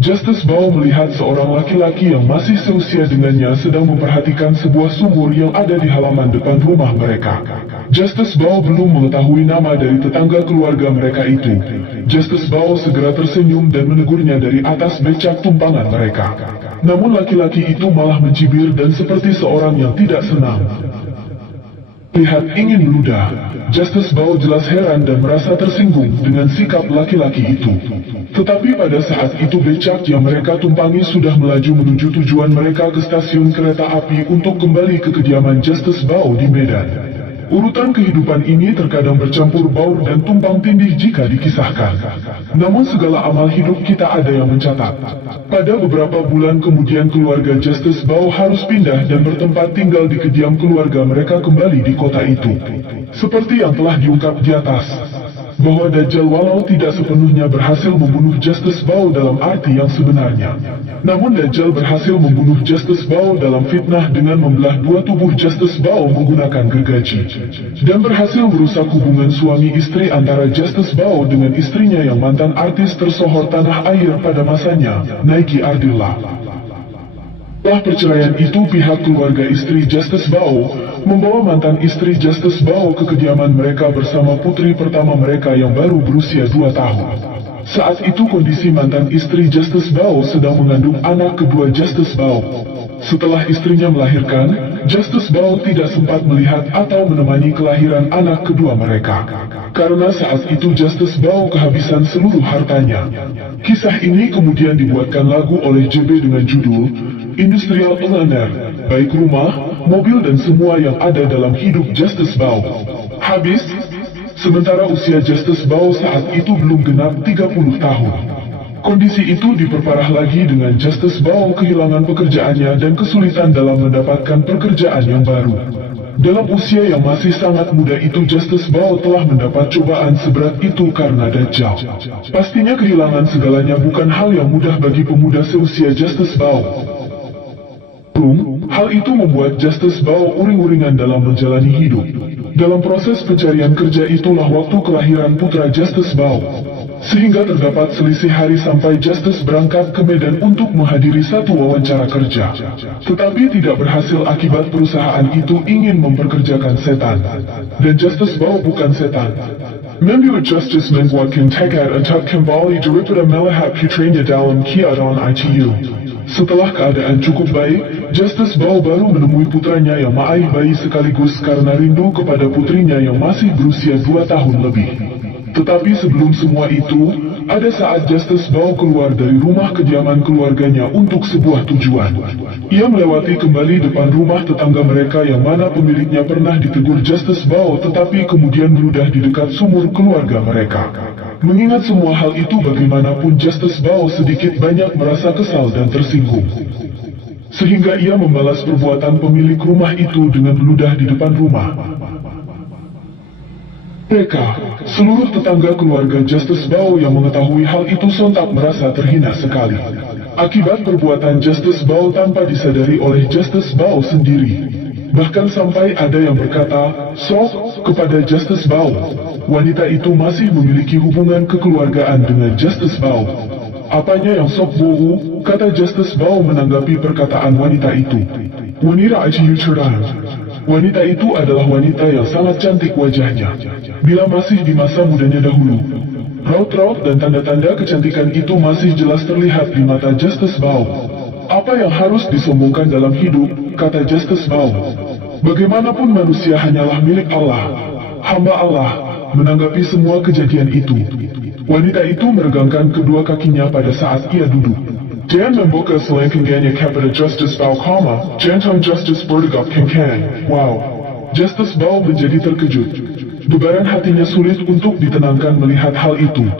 Justice Bao melihat seorang laki-laki yang masih seusia dengannya sedang memperhatikan sebuah sumur yang ada di halaman depan rumah mereka. Justice Bao belum mengetahui nama dari tetangga keluarga mereka itu. Justice Bao segera tersenyum dan menegurnya dari atas becak tumpangan mereka. Namun laki-laki itu malah mencibir dan seperti seorang yang tidak senang. Lihat ingin meludah. Justice Bao jelas heran dan merasa tersinggung dengan sikap laki-laki itu. Tetapi pada saat itu becak yang mereka tumpangi sudah melaju menuju tujuan mereka ke stasiun kereta api untuk kembali ke kediaman Justice Bao di Medan. Urutan kehidupan ini terkadang bercampur baur dan tumpang tindih jika dikisahkan. Namun segala amal hidup kita ada yang mencatat. Pada beberapa bulan kemudian keluarga Justice Bao harus pindah dan bertempat tinggal di kediaman keluarga mereka kembali di kota itu. Seperti yang telah diungkap di atas, bahwa Dajjal walau tidak sepenuhnya berhasil membunuh Justice Bao dalam arti yang sebenarnya. Namun Dajjal berhasil membunuh Justice Bao dalam fitnah dengan membelah dua tubuh Justice Bao menggunakan gergaji. Dan berhasil merusak hubungan suami istri antara Justice Bao dengan istrinya yang mantan artis tersohor tanah air pada masanya, Naiki Ardilla. Setelah perceraian itu pihak keluarga istri Justice Bao membawa mantan istri Justice Bao ke kediaman mereka bersama putri pertama mereka yang baru berusia 2 tahun. Saat itu kondisi mantan istri Justice Bao sedang mengandung anak kedua Justice Bao. Setelah istrinya melahirkan, Justice Bao tidak sempat melihat atau menemani kelahiran anak kedua mereka. Karena saat itu Justice Bao kehabisan seluruh hartanya. Kisah ini kemudian dibuatkan lagu oleh JB dengan judul Industrial Owner, baik rumah, mobil dan semua yang ada dalam hidup Justice Bao. Habis, sementara usia Justice Bao saat itu belum genap 30 tahun. Kondisi itu diperparah lagi dengan Justice Bao kehilangan pekerjaannya dan kesulitan dalam mendapatkan pekerjaan yang baru. Dalam usia yang masih sangat muda itu Justice Bao telah mendapat cobaan seberat itu karena Dajjal. Pastinya kehilangan segalanya bukan hal yang mudah bagi pemuda seusia Justice Bao. Hal itu membuat Justice Bao uring-uringan dalam menjalani hidup. Dalam proses pencarian kerja itulah waktu kelahiran putra Justice Bao. Sehingga terdapat selisih hari sampai Justice berangkat ke Medan untuk menghadiri satu wawancara kerja. Tetapi tidak berhasil akibat perusahaan itu ingin memperkerjakan setan. Dan Justice Bao bukan setan. Membuat Justice membuatkan tekad untuk kembali daripada melihat putranya dalam keadaan ICU. Setelah keadaan cukup baik, Justice Bao baru menemui putranya yang meraih bayi sekaligus karena rindu kepada putrinya yang masih berusia 2 tahun lebih. Tetapi sebelum semua itu, ada saat Justice Bao keluar dari rumah kediaman keluarganya untuk sebuah tujuan. Ia melewati kembali depan rumah tetangga mereka yang mana pemiliknya pernah ditegur Justice Bao tetapi kemudian meludah di dekat sumur keluarga mereka. Mengingat semua hal itu bagaimanapun Justice Bao sedikit banyak merasa kesal dan tersinggung. Sehingga ia membalas perbuatan pemilik rumah itu dengan meludah di depan rumah. Mereka, seluruh tetangga keluarga Justice Bao yang mengetahui hal itu sontak merasa terhina sekali. Akibat perbuatan Justice Bao tanpa disadari oleh Justice Bao sendiri. Bahkan sampai ada yang berkata, "Sok," kepada Justice Bao. Wanita itu masih memiliki hubungan kekeluargaan dengan Justice Bao. "Apanya yang sok bohong?" kata Justice Bao menanggapi perkataan wanita itu. "Wanita ICU cerdas. Wanita itu adalah wanita yang sangat cantik wajahnya. Bila masih di masa mudanya dahulu. Raut-raut dan tanda-tanda kecantikan itu masih jelas terlihat di mata Justice Bao. Apa yang harus disombongkan dalam hidup, kata Justice Bao. Bagaimanapun manusia hanyalah milik Allah, hamba Allah." Menanggapi semua kejadian itu, wanita itu meregangkan kedua kakinya pada saat ia duduk. Dan membuka selengkingnya kepada Justice Bao, jantung Justice berdegup kencang. Wow, Justice Bao menjadi terkejut. Bebaran hatinya sulit untuk ditenangkan melihat hal itu.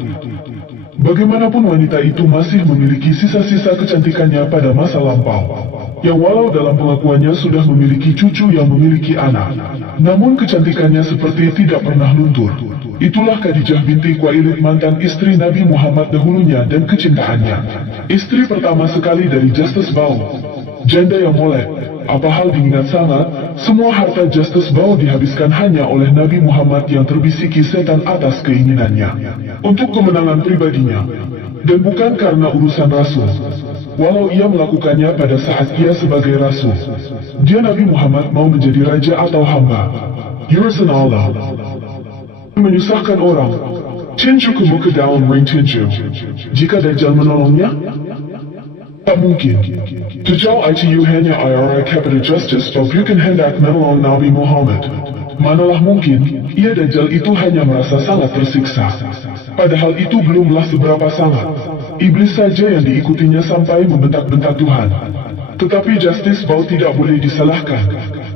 Bagaimanapun wanita itu masih memiliki sisa-sisa kecantikannya pada masa lampau. Yang walau dalam pengakuannya sudah memiliki cucu yang memiliki anak. Namun kecantikannya seperti tidak pernah luntur. Itulah Khadijah binti Khuwailid, mantan istri Nabi Muhammad dahulunya dan kecintaannya. Istri pertama sekali dari Justice Bao. Janda yang molek. Apa hal diingat sangat, semua harta Justice Bao dihabiskan hanya oleh Nabi Muhammad yang terbisiki setan atas keinginannya. Untuk kemenangan pribadinya. Dan bukan karena urusan rasul. Walau ia melakukannya pada saat ia sebagai rasul. Dia Nabi Muhammad mau menjadi raja atau hamba. Urusan Allah. Menyusahkan orang. Tinju ke muka dalam ring tinju. Jika Dajjal menolongnya? Tak mungkin. Dajjal itu hanya IRI Capital Justice so bukan hendak menolong Nabi Muhammad. Manalah mungkin, ia Dajjal itu hanya merasa sangat tersiksa. Padahal itu belumlah seberapa sangat. Iblis saja yang diikutinya sampai membentak-bentak Tuhan. Tetapi Justice Bow tidak boleh disalahkan.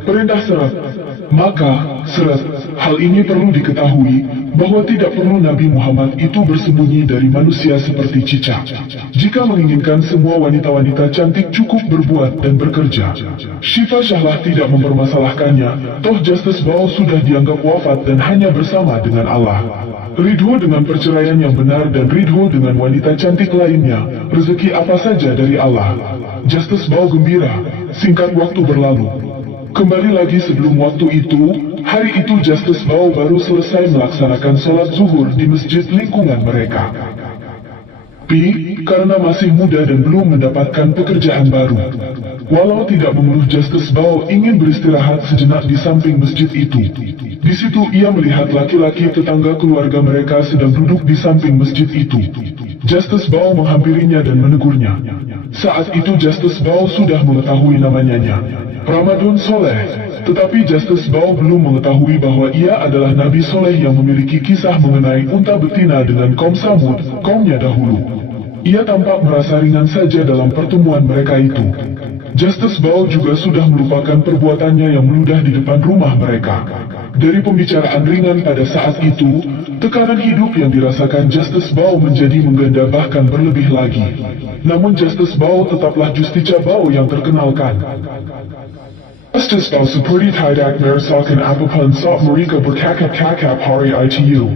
Perintah seret. Maka, seret, hal ini perlu diketahui, bahwa tidak perlu Nabi Muhammad itu bersembunyi dari manusia seperti cicak. Jika menginginkan semua wanita-wanita cantik cukup berbuat dan bekerja. Syifa Syahlah tidak mempermasalahkannya, toh Justice Bow sudah dianggap wafat dan hanya bersama dengan Allah. Ridho dengan perceraian yang benar dan ridho dengan wanita cantik lainnya, rezeki apa saja dari Allah. Justice Bow gembira, singkat waktu berlalu. Kembali lagi sebelum waktu itu, hari itu Justice Bow baru selesai melaksanakan sholat zuhur di masjid lingkungan mereka. Karena masih muda dan belum mendapatkan pekerjaan baru. Walau tidak mengeluh, Justice Bow ingin beristirahat sejenak di samping masjid itu. Di situ ia melihat laki-laki tetangga keluarga mereka sedang duduk di samping masjid itu. Justice Bow menghampirinya dan menegurnya. Saat itu Justice Bow sudah mengetahui namanya, Ramadan Soleh. Tetapi Justice Bow belum mengetahui bahwa ia adalah Nabi Soleh yang memiliki kisah mengenai unta betina dengan kaum Samud, kaumnya dahulu. Ia tampak merasa ringan saja dalam pertemuan mereka itu. Justice Bow juga sudah melupakan perbuatannya yang meludah di depan rumah mereka. Dari pembicaraan ringan pada saat itu, tekanan hidup yang dirasakan Justice Bow menjadi mengganda bahkan berlebih lagi. Namun Justice Bow tetaplah Justica Bow yang terkenalkan. Justice Bow seperti tidak merasakan apapun saat mereka bercakap-cakap hari itu.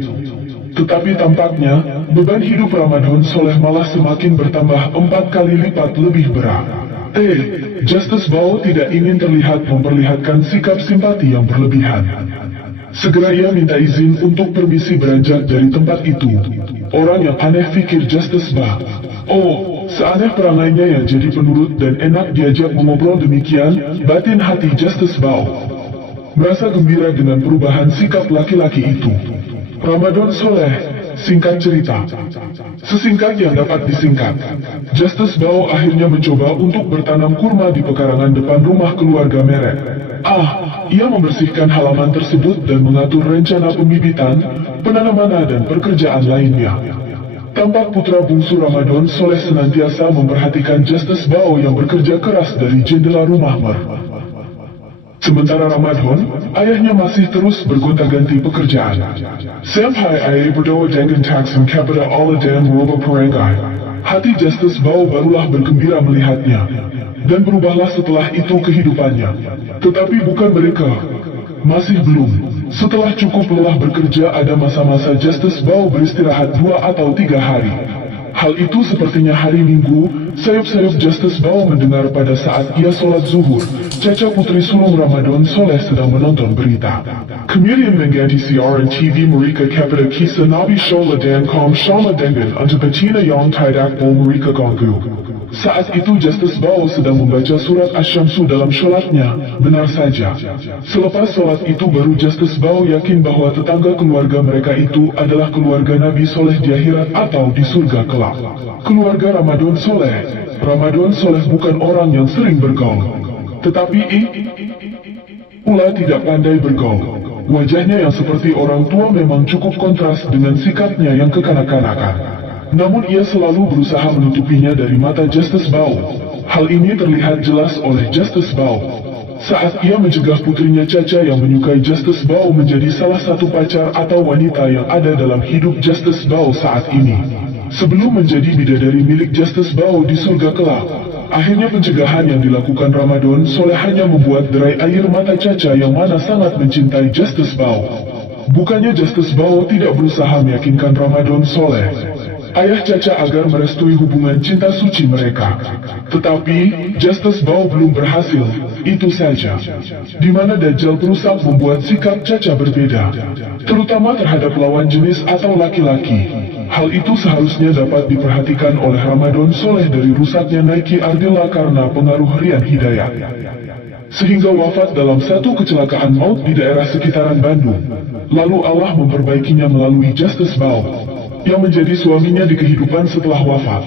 Tetapi tampaknya, beban hidup Ramadan Soleh malah semakin bertambah 4 kali lipat lebih berat. Justice Bow tidak ingin terlihat memperlihatkan sikap simpati yang berlebihan. Segera ia minta izin untuk permisi beranjak dari tempat itu. Orang yang aneh, pikir Justice Bow. Seaneh perangainya yang jadi penurut dan enak diajak mengobrol demikian, batin hati Justice Bow merasa gembira dengan perubahan sikap laki-laki itu. Ramadan Soleh, singkat cerita. Sesingkat yang dapat disingkat, Justice Bow akhirnya mencoba untuk bertanam kurma di pekarangan depan rumah keluarga merek. Ia membersihkan halaman tersebut dan mengatur rencana pembibitan, penanaman dan pekerjaan lainnya. Tampak putra bungsu Ramadan Soleh senantiasa memperhatikan Justice Bow yang bekerja keras dari jendela rumah mer. Sementara Ramadan, ayahnya masih terus bergonta-ganti pekerjaan. Sampai ayah berdoa dengan taksim kepada Allah dan merubah perangai. Hati Justice Bow barulah bergembira melihatnya. Dan berubahlah setelah itu kehidupannya. Tetapi bukan mereka. Masih belum. Setelah cukup lelah bekerja, ada masa-masa Justice Bow beristirahat 2 atau 3 hari. Hal itu sepertinya hari Minggu, sayup-sayup Justice Bow mendengar pada saat ia sholat zuhur, Caca putri sulung Ramadan Soleh sedang menonton berita. Kemudian mengganti siaran TV mereka kepada kisah Nabi Shola dan kaum Syama dengan untuk betina yang tidak boleh mereka ganggu. Saat itu Justice Bow sedang membaca surat Asy-Syamsu dalam sholatnya, benar saja. Selepas sholat itu baru Justice Bow yakin bahwa tetangga keluarga mereka itu adalah keluarga Nabi Soleh di akhirat atau di surga kelak. Keluarga Ramadan Soleh. Ramadan Soleh bukan orang yang sering bergaul. Tetapi pula tidak pandai bergaul. Wajahnya yang seperti orang tua memang cukup kontras dengan sikapnya yang kekanak-kanakan. Namun ia selalu berusaha menutupinya dari mata Justice Bow. Hal ini terlihat jelas oleh Justice Bow saat ia mencegah putrinya Caca yang menyukai Justice Bow menjadi salah satu pacar atau wanita yang ada dalam hidup Justice Bow saat ini. Sebelum menjadi bidadari milik Justice Bow di surga kelak, akhirnya pencegahan yang dilakukan Ramadan Soleh hanya membuat derai air mata Caca yang mana sangat mencintai Justice Bow. Bukannya Justice Bow tidak berusaha meyakinkan Ramadan Soleh, ayah Caca, agar merestui hubungan cinta suci mereka. Tetapi, Justice Bow belum berhasil. Itu saja. Di mana Dajjal perusak membuat sikap Caca berbeda, terutama terhadap lawan jenis atau laki-laki. Hal itu seharusnya dapat diperhatikan oleh Ramadan Soleh dari rusaknya Nike Ardilla karena pengaruh Rian Hidayat, sehingga wafat dalam satu kecelakaan maut di daerah sekitaran Bandung. Lalu Allah memperbaikinya melalui Justice Bao, yang menjadi suaminya di kehidupan setelah wafat.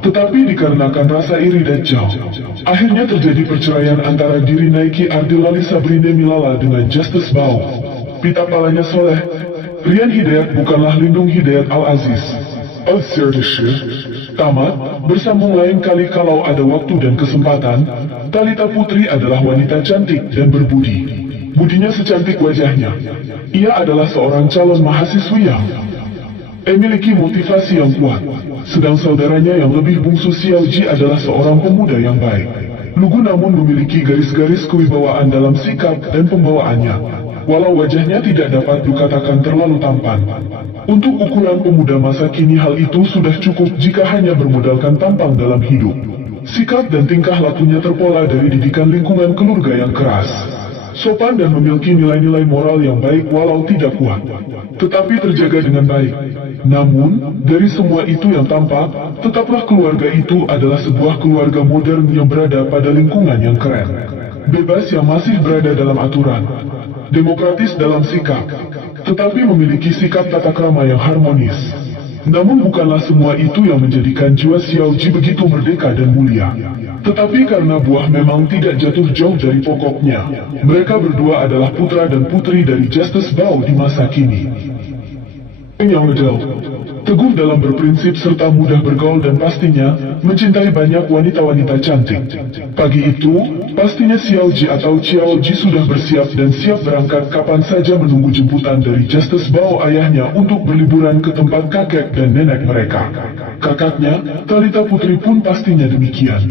Tetapi dikarenakan rasa iri Dajjal, akhirnya terjadi perceraian antara diri Nike Ardilla Sabrine Milala dengan Justice Bao. Pita palanya soleh, Rian Hidayat bukanlah Lindung Hidayat Al-Aziz. Tamat, bersambung lain kali kalau ada waktu dan kesempatan. Talita Putri adalah wanita cantik dan berbudi. Budinya secantik wajahnya. Ia adalah seorang calon mahasiswi yang memiliki motivasi yang kuat. Sedang saudaranya yang lebih bungsu Xiao Ji adalah seorang pemuda yang baik, lugu namun memiliki garis-garis kewibawaan dalam sikap dan pembawaannya. Walau wajahnya tidak dapat dikatakan terlalu tampan, untuk ukuran pemuda masa kini hal itu sudah cukup jika hanya bermodalkan tampang dalam hidup. Sikap dan tingkah lakunya terpola dari didikan lingkungan keluarga yang keras, sopan dan memiliki nilai-nilai moral yang baik walau tidak kuat, tetapi terjaga dengan baik. Namun, dari semua itu yang tampak, tetaplah keluarga itu adalah sebuah keluarga modern yang berada pada lingkungan yang keren, bebas yang masih berada dalam aturan, demokratis dalam sikap, tetapi memiliki sikap tata krama yang harmonis. Namun bukanlah semua itu yang menjadikan jiwa Xiao Ji begitu merdeka dan mulia. Tetapi karena buah memang tidak jatuh jauh dari pokoknya, mereka berdua adalah putra dan putri dari Justice Bao di masa kini. Yang Medel, teguh dalam berprinsip serta mudah bergaul dan pastinya mencintai banyak wanita-wanita cantik. Pagi itu, pastinya Xiao Ji atau Xiao Ji sudah bersiap dan siap berangkat kapan saja menunggu jemputan dari Justice Bao ayahnya untuk berliburan ke tempat kakek dan nenek mereka. Kakaknya, Talita Putri pun pastinya demikian.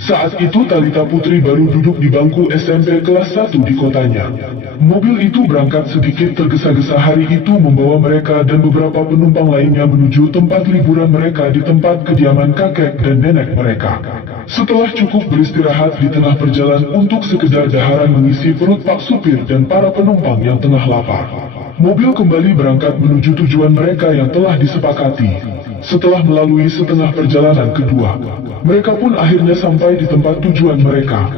Saat itu Talita Putri baru duduk di bangku SMP kelas 1 di kotanya. Mobil itu berangkat sedikit tergesa-gesa hari itu membawa mereka dan beberapa penumpang lainnya menuju tempat liburan mereka di tempat kediaman kakek dan nenek mereka. Setelah cukup beristirahat di tengah perjalanan untuk sekedar daharan mengisi perut Pak Supir dan para penumpang yang tengah lapar, mobil kembali berangkat menuju tujuan mereka yang telah disepakati. Setelah melalui setengah perjalanan kedua, mereka pun akhirnya sampai di tempat tujuan mereka.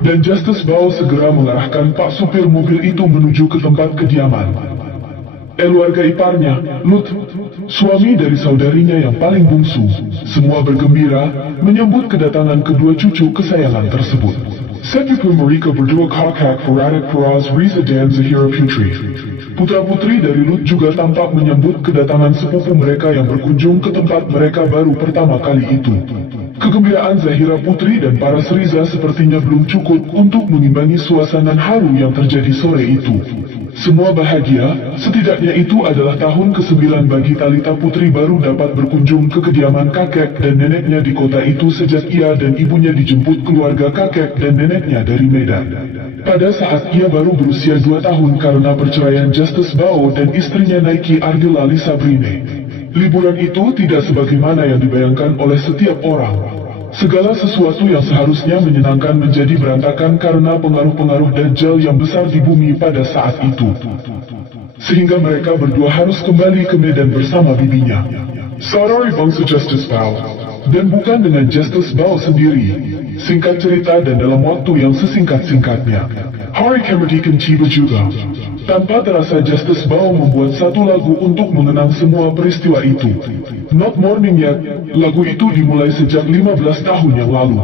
Dan Justice Bao segera mengarahkan Pak Supir mobil itu menuju ke tempat kediaman keluarga iparnya, Lut, suami dari saudarinya yang paling bungsu. Semua bergembira menyambut kedatangan kedua cucu kesayangan tersebut. Sepupu mereka berdua kakak Faradak Faraz Riza dan Zahira Putri. Putra-putri dari Lut juga tampak menyambut kedatangan sepupu mereka yang berkunjung ke tempat mereka baru pertama kali itu. Kegembiraan Zahira Putri dan Paras Riza sepertinya belum cukup untuk mengimbangi suasana haru yang terjadi sore itu. Semua bahagia, setidaknya itu adalah tahun ke-9 bagi Talita Putri baru dapat berkunjung ke kediaman kakek dan neneknya di kota itu sejak ia dan ibunya dijemput keluarga kakek dan neneknya dari Medan. Pada saat ia baru berusia 2 tahun karena perceraian Justice Bao dan istrinya Nike Ardilla Sabrine. Liburan itu tidak sebagaimana yang dibayangkan oleh setiap orang. Segala sesuatu yang seharusnya menyenangkan menjadi berantakan karena pengaruh-pengaruh Dajjal yang besar di bumi pada saat itu. Sehingga mereka berdua harus kembali ke Medan bersama bibinya. Saudari bangsa Justice Bao. Dan bukan dengan Justice Bao sendiri. Singkat cerita dan dalam waktu yang sesingkat-singkatnya, hari kemerdekaan tiba juga. Tanpa terasa Justice Bao membuat satu lagu untuk mengenang semua peristiwa itu. Not Morning Yet, lagu itu dimulai sejak 15 tahun yang lalu.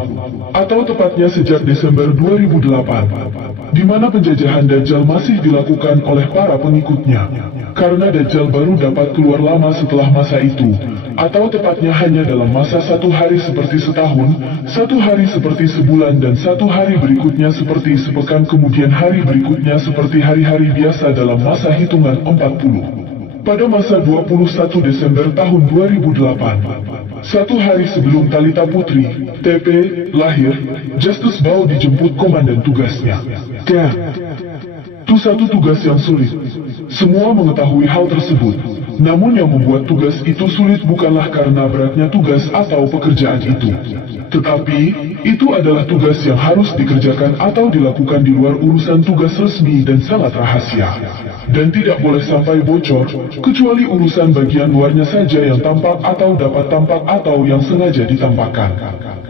Atau tepatnya sejak Desember 2008. Di mana penjajahan Dajjal masih dilakukan oleh para pengikutnya. Karena Dajjal baru dapat keluar lama setelah masa itu. Atau tepatnya hanya dalam masa 1 hari seperti setahun, 1 hari seperti sebulan dan 1 hari berikutnya seperti sepekan kemudian hari berikutnya seperti hari-hari biasa dalam masa hitungan 40. Pada masa 21 Desember tahun 2008, 1 hari sebelum Talita Putri, TP, lahir, Justice Bao dijemput komandan tugasnya. Itu satu tugas yang sulit. Semua mengetahui hal tersebut. Namun yang membuat tugas itu sulit bukanlah karena beratnya tugas atau pekerjaan itu. Tetapi, itu adalah tugas yang harus dikerjakan atau dilakukan di luar urusan tugas resmi dan sangat rahasia. Dan tidak boleh sampai bocor, kecuali urusan bagian luarnya saja yang tampak atau dapat tampak atau yang sengaja ditampakkan.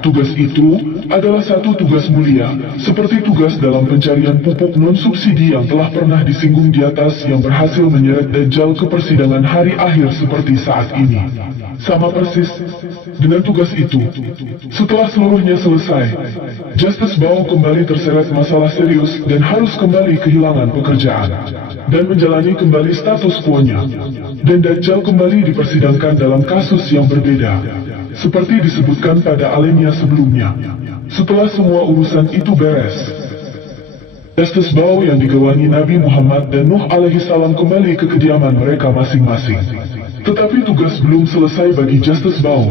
Tugas itu adalah satu tugas mulia, seperti tugas dalam pencarian pupuk non-subsidi yang telah pernah disinggung di atas yang berhasil menyeret Dajjal ke persidangan hari akhir seperti saat ini. Sama persis dengan tugas itu. Setelah seluruhnya selesai, Justice Bao kembali terseret masalah serius dan harus kembali kehilangan pekerjaan dan menjalani kembali status quo-nya. Dan Dajjal kembali dipersidangkan dalam kasus yang berbeda, seperti disebutkan pada alinea sebelumnya. Setelah semua urusan itu beres, Justice Bao yang digawangi Nabi Muhammad dan Nuh alaihi salam kembali ke kediaman mereka masing-masing. Tetapi tugas belum selesai bagi Justice Bao.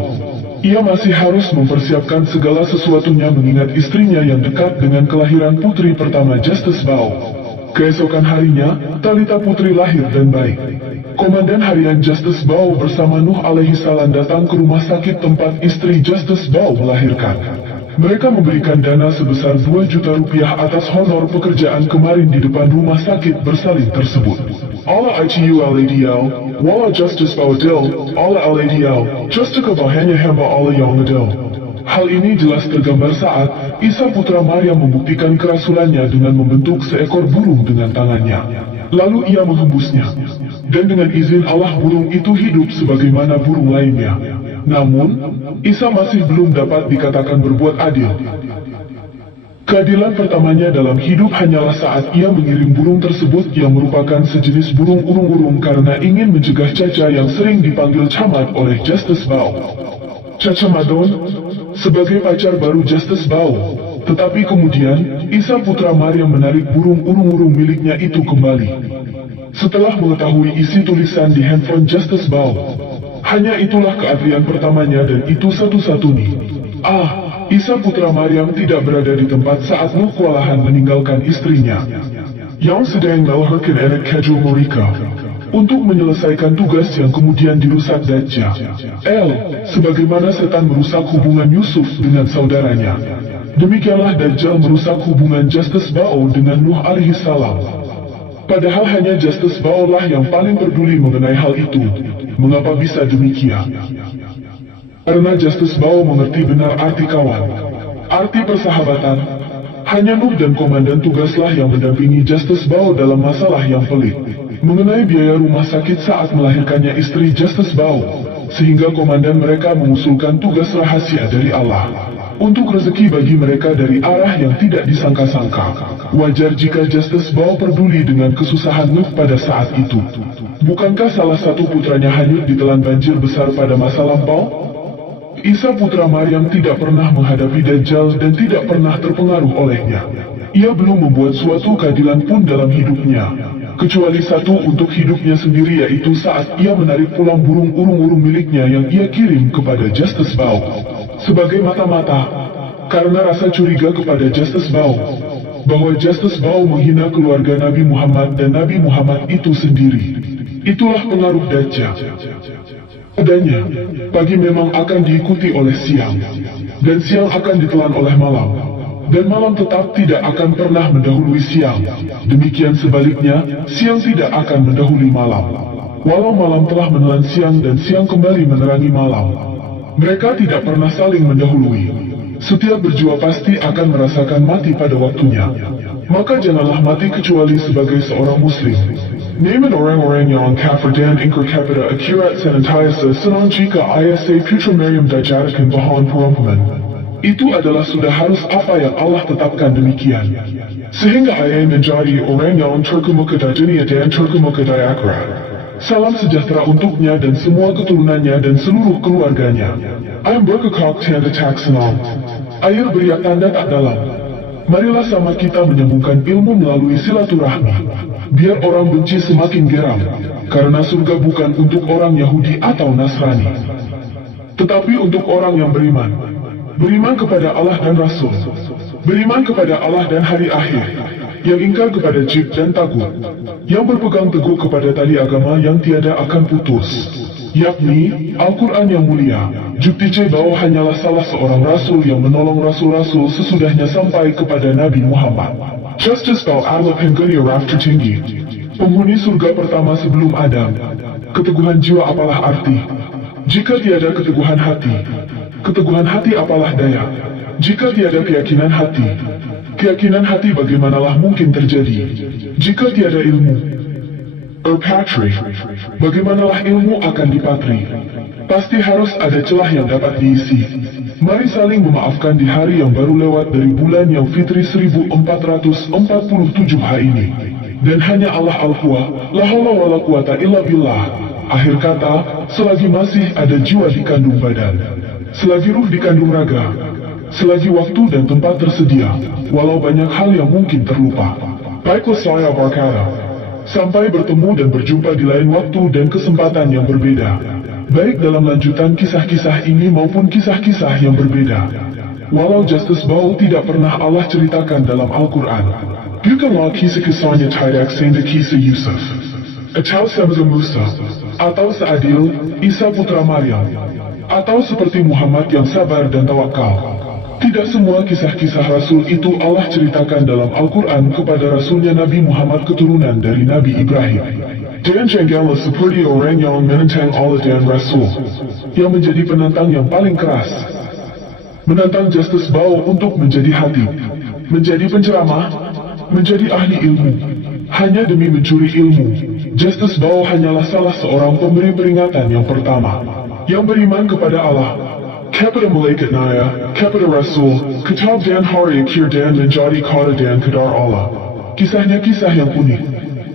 Ia masih harus mempersiapkan segala sesuatunya mengingat istrinya yang dekat dengan kelahiran putri pertama Justice Bao. Keesokan harinya, Talita putri lahir dan baik. Komandan harian Justice Bao bersama Nuh alaihi salam datang ke rumah sakit tempat istri Justice Bao melahirkan. Mereka memberikan dana sebesar 2 juta rupiah atas honor pekerjaan kemarin di depan rumah sakit bersalin tersebut. Allah ITULADL, Wala Justice Bawadil, Allah LADL, Justika Bahanya Hamba Allah yang Adil. Hal ini jelas tergambar saat Isa putra Maryam membuktikan kerasulannya dengan membentuk seekor burung dengan tangannya. Lalu ia menghembusnya. Dan dengan izin Allah burung itu hidup sebagaimana burung lainnya. Namun, Isa masih belum dapat dikatakan berbuat adil. Keadilan pertamanya dalam hidup hanyalah saat ia mengirim burung tersebut yang merupakan sejenis burung urung-urung karena ingin mencegah Caca yang sering dipanggil Camat oleh Justice Bao. Caca Madon, sebagai pacar baru Justice Bao. Tetapi kemudian, Isa putra Maryam menarik burung urung-urung miliknya itu kembali. Setelah mengetahui isi tulisan di handphone Justice Bao, hanya itulah keadilan pertamanya dan itu satu-satunya. Isa putra Maryam tidak berada di tempat saat Nuh kewalahan meninggalkan istrinya, yang sedang melahirkan anak kecil mereka, untuk menyelesaikan tugas yang kemudian dirusak Dajjal. Sebagaimana setan merusak hubungan Yusuf dengan saudaranya, demikianlah Dajjal merusak hubungan Justice Bao dengan Nuh alaihi salam. Padahal hanya Justice Bao lah yang paling peduli mengenai hal itu. Mengapa bisa demikian? Karena Justice Bao mengerti benar arti kawan, arti persahabatan. Hanya Nuh dan komandan tugaslah yang mendampingi Justice Bao dalam masalah yang pelik mengenai biaya rumah sakit saat melahirkannya istri Justice Bao, sehingga komandan mereka mengusulkan tugas rahasia dari Allah untuk rezeki bagi mereka dari arah yang tidak disangka-sangka. Wajar jika Justice Bao peduli dengan kesusahan Nuh pada saat itu. Bukankah salah satu putranya hanyut ditelan banjir besar pada masa lampau? Isa putra Maryam tidak pernah menghadapi Dajjal dan tidak pernah terpengaruh olehnya. Ia belum membuat suatu keadilan pun dalam hidupnya, kecuali satu untuk hidupnya sendiri, yaitu saat ia menarik pulang burung urung-urung miliknya yang ia kirim kepada Justice Bao sebagai mata-mata, karena rasa curiga kepada Justice Bao bahwa Justice Bao menghina keluarga Nabi Muhammad dan Nabi Muhammad itu sendiri. Itulah pengaruh Dajjal. Adanya, pagi memang akan diikuti oleh siang, dan siang akan ditelan oleh malam, dan malam tetap tidak akan pernah mendahului siang. Demikian sebaliknya, siang tidak akan mendahului malam. Walau malam telah menelan siang dan siang kembali menerangi malam, mereka tidak pernah saling mendahului. Setiap berjua pasti akan merasakan mati pada waktunya. Maka janganlah mati kecuali sebagai seorang muslim. Namun orang-orang yang kafir dan ingkar kepada akhirat senantiasa senang jika ISA putra Maryam dijadikan bahan perumpamaan. Itu adalah sudah harus apa yang Allah tetapkan demikian. Sehingga ia menjadi orang yang terkemuka di dunia dan terkemuka di akhirat. Salam sejahtera untuknya dan semua keturunannya dan seluruh keluarganya. Ayam berkekak tanda tak senang. Air beriak tanda tak dalam. Marilah sama kita menyambungkan ilmu melalui silaturahmi. Biar orang benci semakin geram, karena surga bukan untuk orang Yahudi atau Nasrani, tetapi untuk orang yang beriman. Beriman kepada Allah dan Rasul, beriman kepada Allah dan hari akhir, yang ingkar kepada jib dan takut. yang berpegang teguh kepada tali agama yang tiada akan putus, yakni Al-Quran yang mulia. Juktice bahwa hanyalah salah seorang rasul yang menolong rasul-rasul sesudahnya sampai kepada Nabi Muhammad. Justice Bau Allah Pengguni Raf tertinggi, penghuni surga pertama sebelum Adam. Keteguhan jiwa apalah arti jika tiada keteguhan hati? Keteguhan hati apalah daya jika tiada keyakinan hati? Keyakinan hati bagaimanalah mungkin terjadi jika tiada ilmu? Patri, bagaimanalah ilmu akan dipatri? Pasti harus ada celah yang dapat diisi. Mari saling memaafkan di hari yang baru lewat dari bulan yang fitri 1447 hari ini. Dan hanya Allah Al-Huwa, la haula wala quwata illa billah. Akhir kata, selagi masih ada jiwa di kandung badan, selagi ruh di kandung raga, selagi waktu dan tempat tersedia, walau banyak hal yang mungkin terlupa. Baiklah saya berkata, sampai bertemu dan berjumpa di lain waktu dan kesempatan yang berbeda, baik dalam lanjutan kisah-kisah ini maupun kisah-kisah yang berbeda. Walau Justice Bau tidak pernah Allah ceritakan dalam Al-Quran, bukanlah kisah-kisahnya tidak sehingga kisah Yusuf, atau Hamzah Musa, atau seadil Isa putra Maryam, atau seperti Muhammad yang sabar dan tawakal. Tidak semua kisah-kisah Rasul itu Allah ceritakan dalam Al-Quran kepada Rasulnya Nabi Muhammad keturunan dari Nabi Ibrahim. Dan janganlah seperti orang yang menentang Allah dan Rasul, yang menjadi penantang yang paling keras. Menantang Justice Bau untuk menjadi hatib, menjadi penceramah, menjadi ahli ilmu, hanya demi mencuri ilmu. Justice Bau hanyalah salah seorang pemberi peringatan yang pertama, yang beriman kepada Allah, kepada malaikat Naya, kepada Rasul, kitab dan hari akhir dan menjadi kata dan kedar Allah. Kisahnya kisah yang unik,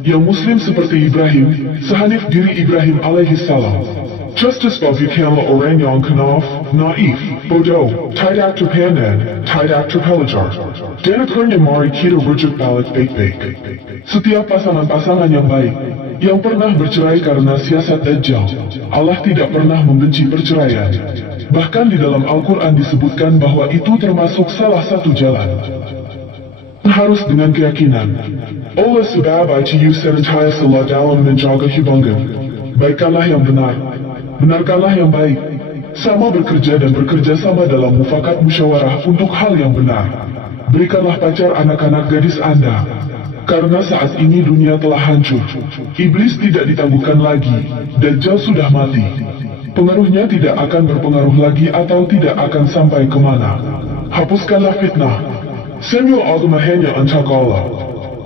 yang Muslim seperti Ibrahim, sehanif diri Ibrahim alaihissalam. Justice Bau bukanlah orang yang kenaf, naif, bodoh, tidak terpandang, tidak terpelajar. Dan akhirnya mari kita rujuk balik baik-baik. Setiap pasangan-pasangan yang baik, yang pernah bercerai karena siasat Dajjal, Allah tidak pernah membenci perceraian. Bahkan di dalam Al-Quran disebutkan bahwa itu termasuk salah satu jalan. Harus dengan keyakinan. Oleh sebab itu senantiasa dalam menjaga hubungan. Baikkanlah yang benar, benarkanlah yang baik. Sama bekerja dan bekerja sama dalam mufakat musyawarah untuk hal yang benar. Berikanlah pacar anak-anak gadis Anda. Karena saat ini dunia telah hancur. Iblis tidak ditangguhkan lagi. Dajjal sudah mati. Pengaruhnya tidak akan berpengaruh lagi atau tidak akan sampai kemana. Hapuskanlah fitnah. Samuel agama hanya untuk Allah.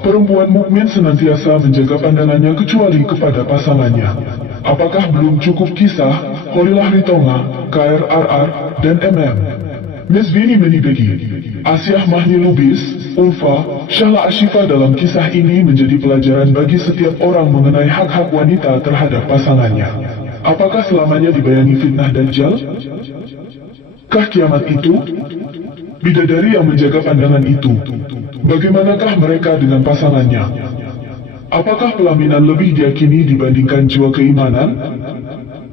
Perempuan mukmin senantiasa menjaga pandangannya kecuali kepada pasangannya. Apakah belum cukup kisah Holilah Ritonga, KRRR, dan MM? Miss Vini Menibegi, Asyah Mahni Lubis, Ulfa, Syahla Ashifa dalam kisah ini menjadi pelajaran bagi setiap orang mengenai hak-hak wanita terhadap pasangannya. Apakah selamanya dibayangi fitnah Dajjal? Kah kiamat itu? Bidadari yang menjaga pandangan itu, bagaimanakah mereka dengan pasangannya? Apakah pelaminan lebih diyakini dibandingkan jiwa keimanan?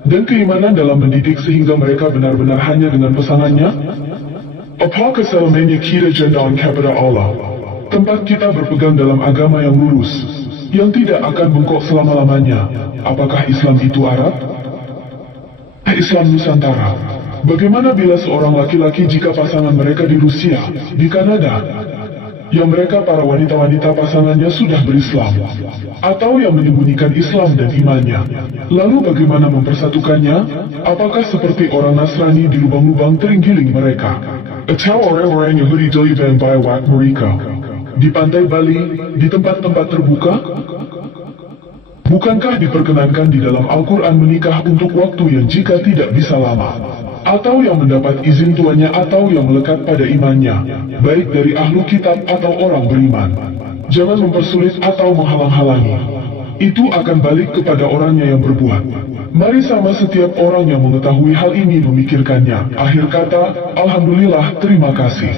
Dan keimanan dalam mendidik sehingga mereka benar-benar hanya dengan pasangannya? Apakah selamanya kita jendaan kepada Allah, tempat kita berpegang dalam agama yang lurus, yang tidak akan bengkok selama-lamanya? Apakah Islam itu Arab? Islam Nusantara. Bagaimana bila seorang laki-laki jika pasangan mereka di Rusia, di Kanada, yang mereka para wanita-wanita pasangannya sudah berislam, atau yang menyembunyikan Islam dan imannya, lalu bagaimana mempersatukannya? Apakah seperti orang Nasrani di lubang-lubang terenggiling mereka, atau orang-orang Yahudi di Bawak mereka, di pantai Bali, di tempat-tempat terbuka? Bukankah diperkenankan di dalam Al-Quran menikah untuk waktu yang jika tidak bisa lama, atau yang mendapat izin tuannya atau yang melekat pada imannya, baik dari ahlu kitab atau orang beriman? Jangan mempersulit atau menghalang-halangi. Itu akan balik kepada orangnya yang berbuat. Mari sama setiap orang yang mengetahui hal ini memikirkannya. Akhir kata, Alhamdulillah, terima kasih.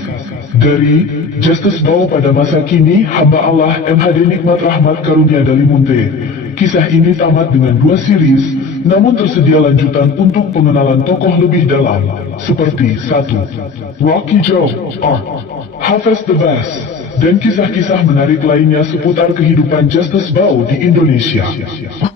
Dari Justice Bau pada masa kini, hamba Allah MHD Nikmat Rahmat Karunia Dalimunte. Kisah ini tamat dengan 2 series, namun tersedia lanjutan untuk pengenalan tokoh lebih dalam, seperti 1. Rocky Joe, Art, Hafiz the Best, dan kisah-kisah menarik lainnya seputar kehidupan Justus Bau di Indonesia.